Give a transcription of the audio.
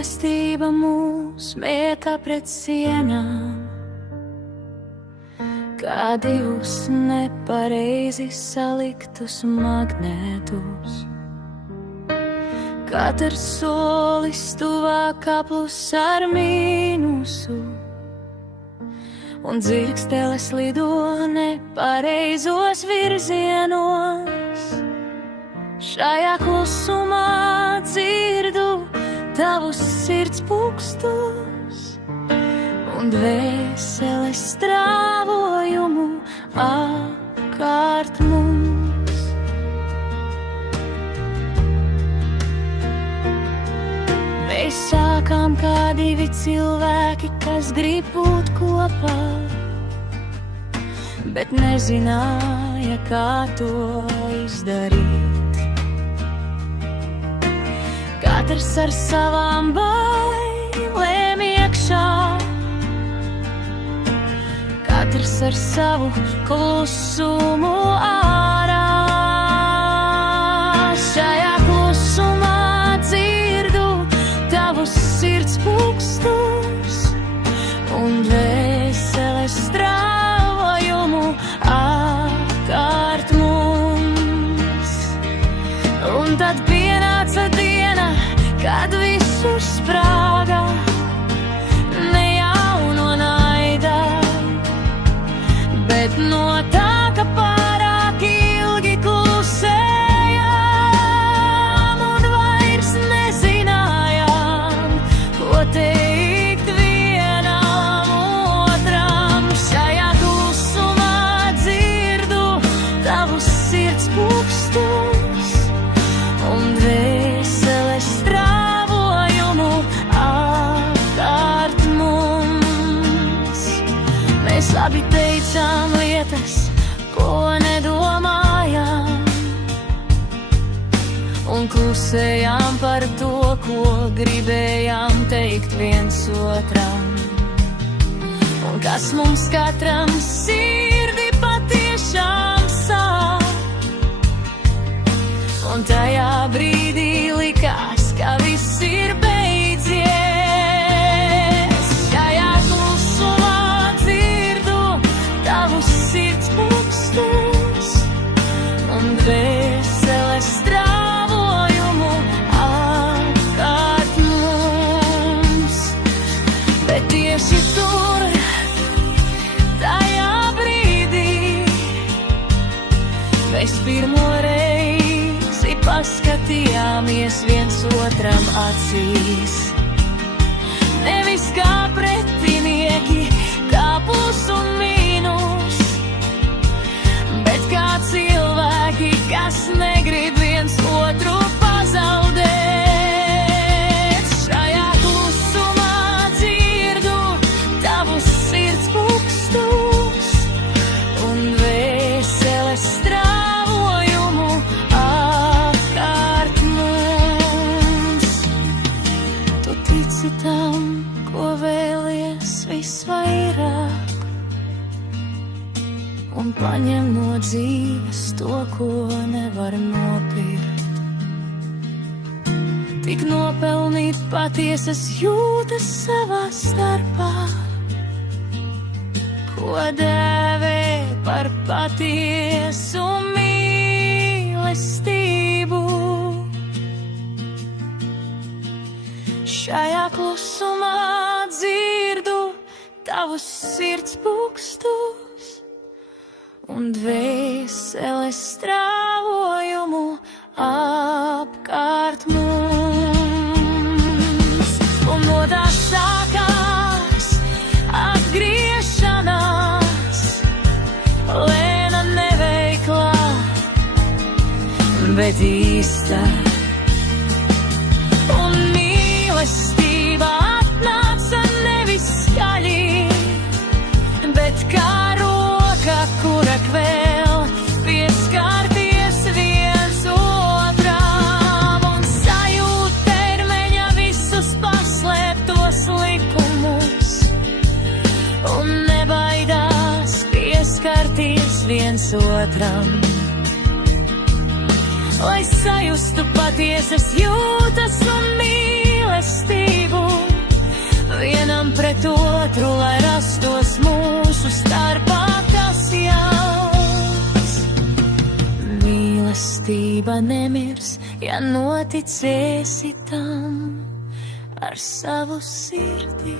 mīlestība mūs mieta pret sienām, kā divus nepareizi saliktus magnētus. Katrs solis tuvāk aplus ar mīnusu, un dzirksteles lido nepareizos virzienos. Šajā klusumā dzirdu tavus sirds pulkstus un dvēseles strāvojumu apkārt mums. Mēs sākām kā divi cilvēki, kas grib būt kopā, bet nezināja, kā to izdarīt. Katrs ar savām bailēm iekšā, katrs ar savu klusumu ārā. Šajā klusumā dzirdu tavus sirds pulkstus un dvēseles strāvojumu apkārt mums. Un tad pienāca diena, kad visu sprāga ne jau no naida, bet no tā, ka pārāk ilgi klusējām un vairs nezinājām, ko teikt vienam otram. Šajā klusumā dzirdu tavus sirds pulkstus un dvēseles strāvojumu apkārt mums. Mēs abi teicām lietas, ko nedomājām, un klusējām par to, ko gribējām teikt viens otram. Un kas mums katram sirdi patiešām sāp, un tajā brīdī likās, ka viss ir beidzies. Šajā klusumā dzirdu tavus sirds pulkstus un dvēseles strāvojumu apkārt mums. Bet tieši tur, tajā brīdī, mēs pirmo reizi paskatījāmies viens otram acīs. Nevis kā pretinieki, kā plus un mīnus, bet kā cilvēki, kas negrib viens otru pazaudēt. Šajā klusumā dzirdu tavus sirds pulkstus un dvēseles strāvojumu apkārt mums. Tu tici tam, ko vēlies visvairāk, un paņem no dzīves to, ko nevar nopirkt. Tik nopelnīt patiesas jūtas savā starpā, ko dēvē par patiesu mīlestību. Šajā klusumā dzirdu tavus sirds pulkstus un dvēseles strāvojumu apkārt mums. Un no tā sākās atgriešanās, lēna neveiklā, bet īsta. Un mīlestība atnāca nevis skaļi, bet kā roka, kura kvēl pieskārties viens otram un sajūt termeņa visus paslēptos likumus un nebaidās pieskarties viens otram. Lai sajustu patiesas jūtas un mīlestību, mīlestību vienam pret otru, lai rastos mūsu starpā tas jauns. Mīlestība nemirs, ja noticēsi tam ar savu sirdi.